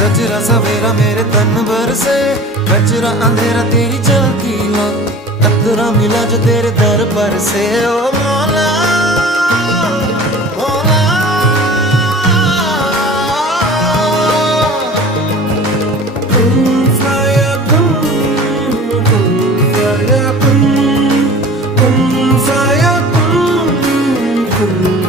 सजरा सवेरा मेरे तन भर से, कचरा अंधेरा तेरी चलती ला, कतरा मिला जो तेरे दर पर से। ओ मौला मौला, कुन फयाकुन, कुन फयाकुन, कुन फयाकुन, कुन